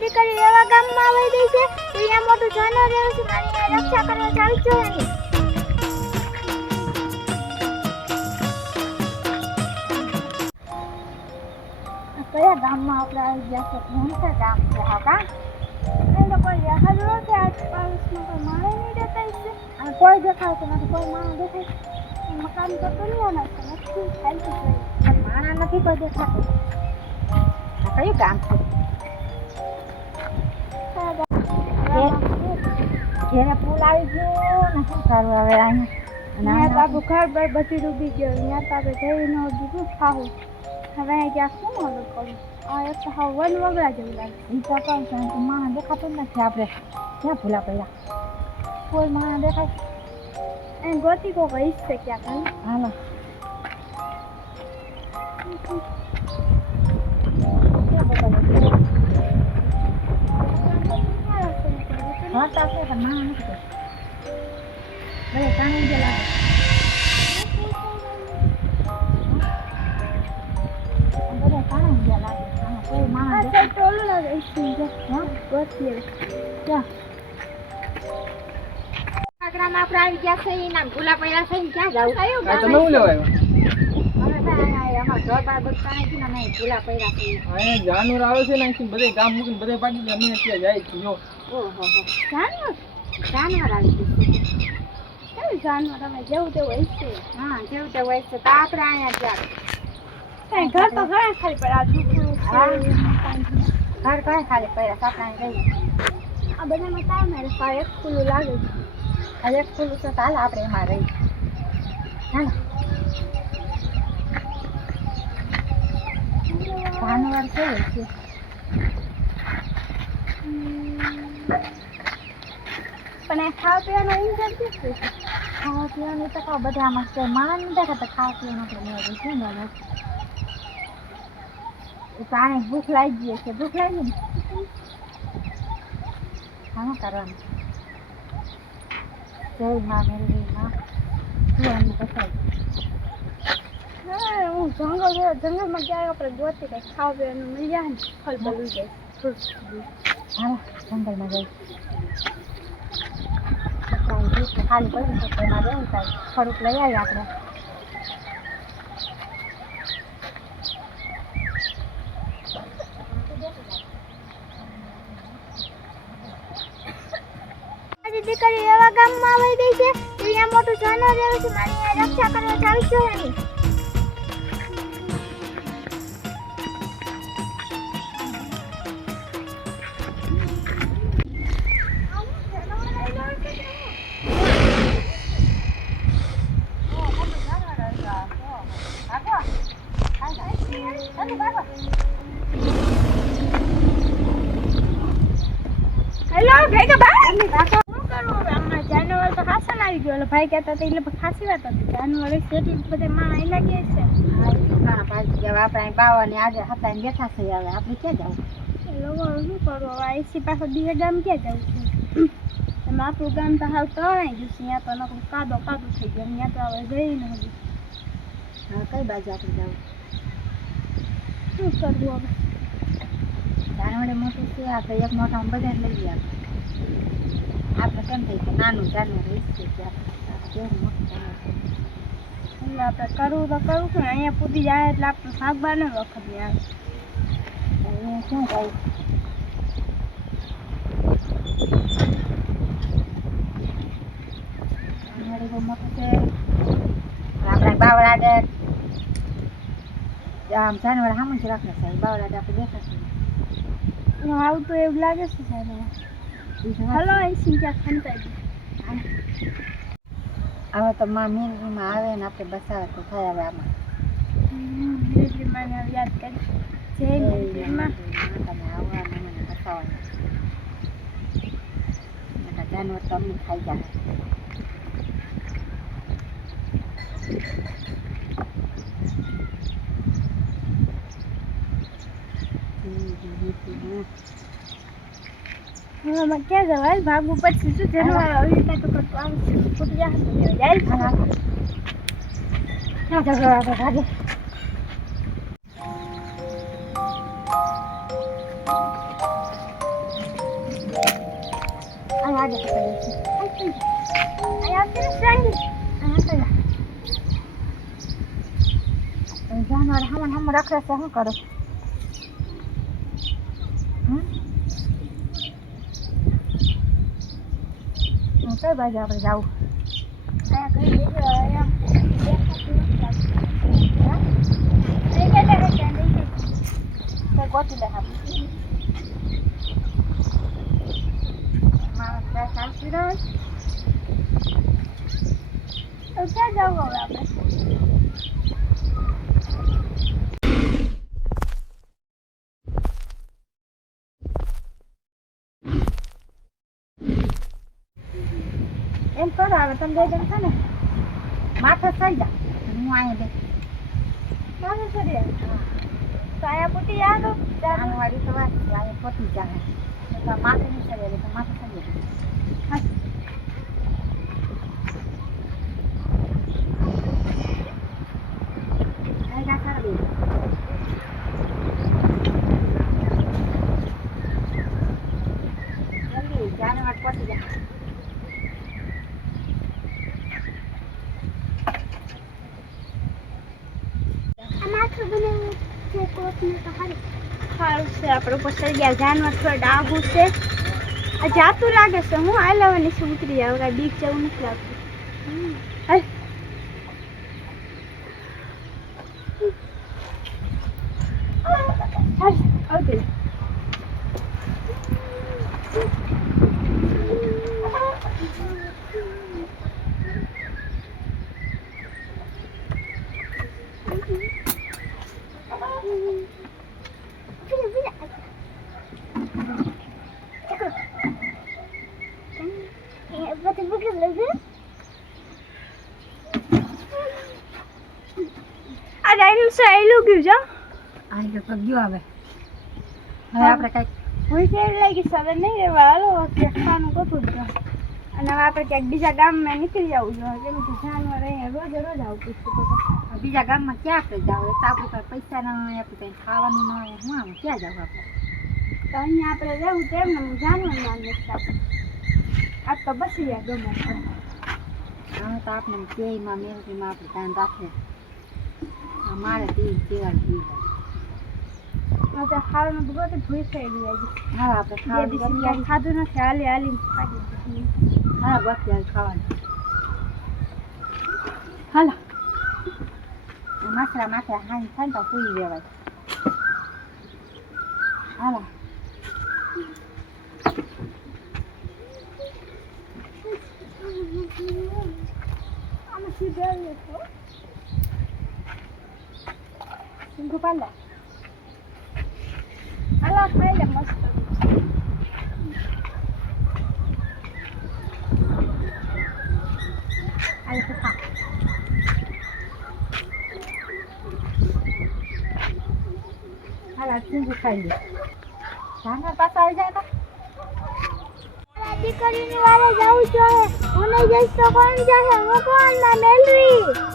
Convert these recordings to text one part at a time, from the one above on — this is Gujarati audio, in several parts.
દીકરી એવા ગામમાં આવી ગઈ છે કે અહીંયા મોટું જાનવર રહ્યું છે, મારી રક્ષા કરવા ચાલી જવાની. કયા ગામમાં આપણે આવી ગયા છે? ભણતા ગામ છે. હા કા એ લોકો યાદ ન છે આસપાસમાં કોઈ માણે નહીં દેતા છે. આ કોઈ દેખાતું નથી, કોઈ માણસ દેખાય. મકાન તો દુનિયાના છે, નથી ખાલી છે, માણા નથી કોઈ દેખાતું. આ કયું ગામ છે? ઘેરે પુલ આવી ગયો ને શું કરવું હવે? અહીંયા બાબુ ઘર પર બધી ડૂબી ગયો. અહીંયા તો આપણે જઈ ન દીધું ખાવું. હવે ક્યાં શું મદદ કરું? આ એક તો હવે વન વગડા જેવું લાગે. એ તો કહું છું માણસ દેખાતું નથી. આપણે ક્યાં ભૂલા પડ્યા? કોઈ માણસ દેખાય એ ગોતી કો ગઈ છે ક્યાં કઈ? હાલો હા તો આપણે માણસ નથી ભલે પાણી જે લાગે. બધા પાણી જે લાગે કોઈ માણસ ટોલું લાગે. આગ્રામાં આપણે આવી ગયા છે. એના ભૂલા પડ્યા છે. ક્યાં જાવ? તમે શું લેવા આવ્યા? જાનવર આવે છે ને બધે ગામ મૂકીને બધે પાડી દે. અમે ત્યાં જાય છે. જો ઓહો જાનવર આવી ગયું. કેવું જાનવર? અમે જેવું તેવું હોય છે. હા જેવું તેવું હોય છે. તો આપણે અહીંયા જાય. ઘર તો ઘણા ખાલી પડ્યા. ઘર ઘણા ખાલી પડ્યા. આપણે જઈએ. આ બધામાં ટાઈમ આવે. એક ખુલ્લું લાગે છે. આ એક ખુલ્લું છે તો હાલ આપણે એમાં રહી. હાલો જાનવર કેવું છે? પણ આ ખાવા પીવાનો ઇન્જર શું છે? ખાવા પીવાનું તો કહો બધામાં છે. માણ નથી દેખાતા. ખાવા પીવાનું આપણે મેળવી છે ને પાણી ભૂખ લાગી ગઈ છે. ભૂખ લાગી ને શું કરવાનું? જય માં મેળવી માં તું એમને બતાવી. હા હું જંગલમાં ક્યાંય આપણે ગોતી કંઈ ખાવા પીવાનું મળી જાય ને ફળ બળી જાય. હા જંગલમાં જઈ ખાલી પડી છે એમાં રહેવું થાય. થોડુંક લઈ આવીએ આપણે. દીકરી એવા ગામમાં આવી ગઈ છે કે અહીંયા મોટું જાનવર રહ્યું છે, મારી રક્ષા કરવા ચાલી જવાની. હેલો ભેગા ભાઈ શું કરું? આમાં જાનવર તો ખાસા આવી ગયો. ભાઈ કહેતા હતા એટલે ખાસી વાત હતી. જાનવર સેટી બધે માણા આવી લાગે છે. હા ભાઈ હવે આપણે બાવાની આજે હતા ને બેઠા છે. હવે આપણે ક્યાં જવું? લોકો શું કરવું? હવે એસી પાસે બીજા ગામ ક્યાં જવું છે? એમાં આપણું ગામ તો હાલ તણાઈ ગયું છે. ત્યાં તો નકરું કાદો થઈ ગયો. ત્યાં તો હવે જઈ ને હજી. હા કઈ બાજુ આપણે જવું? શું કરવું હવે? જાનવર મોટું છે. આપણે એક મોટા બધા લઈ ગયા. આપણે કેમ થઈ કે નાનું જાનવર છે કે કેવું મોટું જાનવર છે. એટલે આપણે કરવું તો કરવું છે. અહીંયા પૂરી જાય એટલે આપણે શાકભાર ને વખત ને આવે. અહીંયા શું થાય? જાનવર બહુ મોટું છે. આપણે બાવળા આમ જાનવર સામે જ રાખે છે. બાવળા આપણે દેખાશે. આવું તો એવું લાગે છે જાનવર. હલો અહીં ક્યાં ખંતાઈ હવે તો માં મીનમાં આવે ને આપણે બસાવે તો થાય. હવે આમાં મીનમાં યાદ કરી જય મીનમાં તમે આવવાનું મને બસાવવાનું. જાનવર તો અમને ખાઈ જાય. હા ક્યાં જવાય? ભાગવું પછી શું જાનવર આવી રીતે તો કરતું આવશે. ફૂટી જાય તો જાય. ક્યાં જવા આપણે ભાગે? આજે પકડી છે અહીંયા આવતી ને ફ્રેન્ડ અહીંયા તો જાનવર હમ રખડે છે શું કરો કઈ બાજુ આપણે જવું અહીંયા કઈ દેજો અહીંયા ગોતી લે માણસ ચાલતી રહ્યો તો ક્યાં જવું હવે આપણે એમ કરો હવે તમે બે જણ છે ને માથે થઈ જા હું અહીંયા બે માથે ચડી આવી તો અહીંયા પૂટી યાદ જાનવાળી તો વાત છે અહીંયા પોતી જાય એટલે માથે નહીં ચડી તો માથે ચડી જલ્દી જાનવાર પોતી જાય સારું છે આપણે પસંદ ગયા જાનવર થોડું ડાઘું છે આ જાતું લાગે છે હું આ લેવાની છે ઉતરી જાવ કાંઈ બીક જેવું નથી લાગતું ઓકે આ ડાયનું સહેલું ગયું છે આ તો ગયો હવે હવે આપણે કંઈક ભૂલ કેવી લાગી સવે નહીં રહેવા હાલો ખાવાનું ગોતું જ અને હવે આપણે ક્યાંક બીજા ગામમાં નીકળી જવું જોઈએ કેમ કે જાનવર અહીંયા રોજ આવતું છે બીજા ગામમાં ક્યાં આપણે જાવ તો આપણી પાસે પૈસા ના હોય આપણે કંઈ ખાવાનું ના હોય હું આમ ક્યાં જાવ આપણે તો અહીંયા આપણે રહેવું તેમ ને જાનવર ના નથી આ તો બસી ગયા ગમે હવે તો આપણે કેયમાં મેલરીમાં આપણે ધ્યાન રાખીએ મારે જેવા આપણે ખાવાનું બધું ભૂલ થઈ ગઈ હા આપણે ખાધું નથી હાલી હા બસ યાર ખાવાનું હાલો માથરા માથે હાઈ થાય ને તો પૂરી દેવાય હાલો આમાં સીધા છો સિંગુ પાલા અલા ખાઈ લે મસ્ત આલે તો ખા હાલા સિંગુ ખાઈ લે જાનવર પાછા આવી જાય તો દીકરીની વારે જાઉં જોઈએ હું નહીં જઈશ તો કોણ જશે હું કોણ ના મેલરી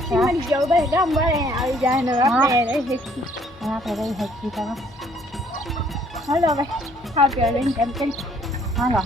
પછી મળી જાવ ભાઈ ગામ વાળા આવી જાય ને આપણે રહી શકીએ આપણે રહી શકીએ તમે હાલો ભાઈ ખાવ પીવા લઈને કેમ કરી હાલો